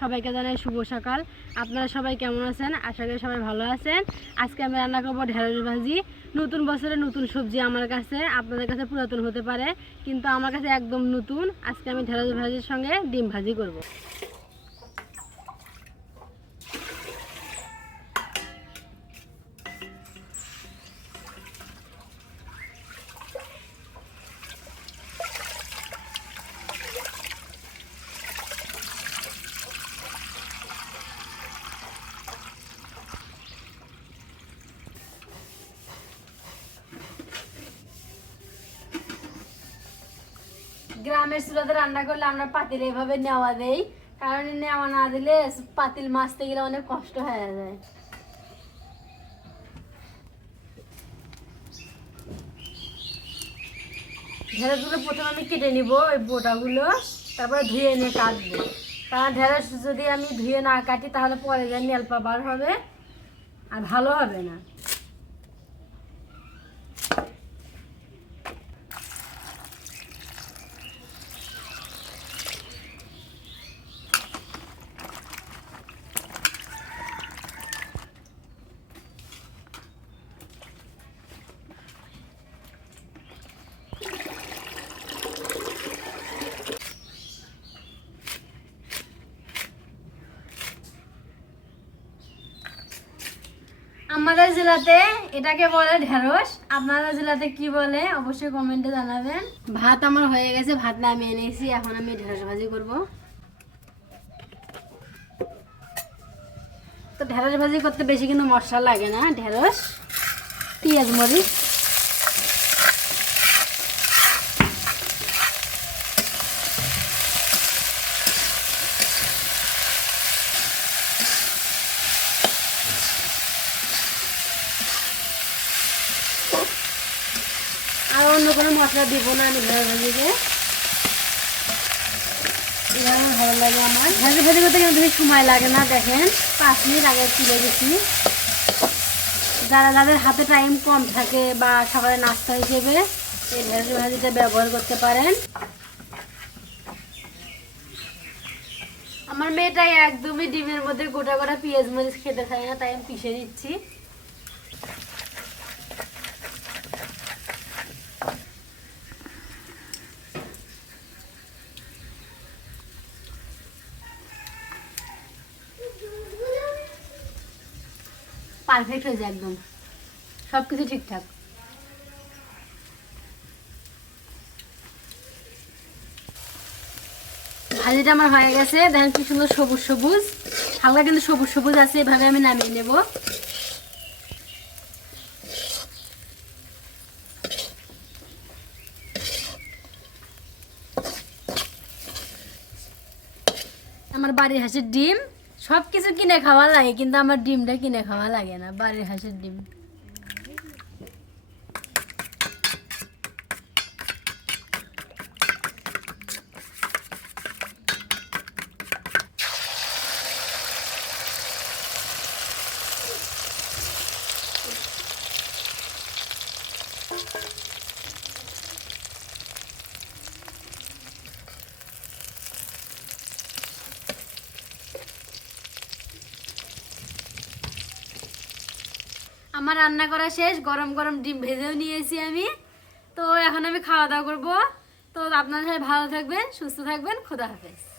সবাইকে জানাই শুভ সকাল। আপনারা সবাই কেমন আছেন? আশা করি সবাই ভালো আছেন। আজকে আমি রান্না করব ঢেঁড়স ভাজি। নতুন বছরে নতুন সবজি আমার কাছে, আপনাদের কাছে পুরাতন হতে পারে, কিন্তু আমার কাছে একদম নতুন। আজকে আমি ঢেঁড়স ভাজির সঙ্গে ডিম ভাজি করব। গ্রামের চুলাতে রান্না করলে আমরা পাতিল এভাবে নেওয়া দেই। কারণ নেওয়া না দিলে পাতিল মাছতে গেলে অনেক কষ্ট হয়ে যায়। ঢেঁড়সগুলো প্রথমে আমি কেটে নিব ওই বোটাগুলো, তারপরে ধুয়ে নিয়ে কাটবো। কারণ ঢেঁড়স যদি আমি ধুয়ে না কাটি তাহলে পরে যায় নেলপা পাবার হবে আর ভালো হবে না। আমাদের জেলাতে এটাকে বলে ঢেঁড়স। আপনাদের জেলাতে কি বলে, অবশ্যই কমেন্টে জানাবেন। ভাত আমার হয়ে গেছে, ভাত নামিয়ে এনেছি এখন আমি ঢেঁড়স ভাজি করব। তো ঢেঁড়স ভাজি করতে বেশি কিন্তু মশলা লাগে না, ঢেঁড়স, পেঁয়াজ মরিচ। আর অন্য কোনো মশলা দিব না আমি এটা আমার ভালো লাগে আমার। ঢেঁড়স ভাজি করতে কিন্তু সময় লাগে না, দেখেন। পাঁচ মিনিট আগে তুলে গেছি যারা যাদের হাতে টাইম কম থাকে বা সকালে নাস্তা হিসেবে, এই ঢেঁড়স ভাজিটা ব্যবহার করতে পারেন। আমার মেয়েটাই একদমই ডিমের মধ্যে গোটা গোটা পেঁয়াজ মরিচ খেতে চায় না, তাই আমি পিষে দিচ্ছি। পারফেক্ট হয়েছে একদম। সব কিছু ঠিকঠাক। ভাজিটা আমার হয়ে গেছে। দেখেন কি সুন্দর সবুজ সবুজ। হালকা কিন্তু সবুজ সবুজ আছে, এভাবে আমি নামিয়ে নেব। আমার বাড়ির হাসির ডিম। সব কিছু কিনে খাওয়া লাগে, কিন্তু আমার ডিমটা কিনে খাওয়া লাগে না, বাড়ির হাঁসের ডিম। আমার রান্না করা শেষ, গরম গরম ডিম ভেজেও নিয়েছি আমি। তো এখন আমি খাওয়া দাওয়া করব। তো আপনার সাথে ভালো থাকবেন, সুস্থ থাকবেন, খোদা হাফেজ।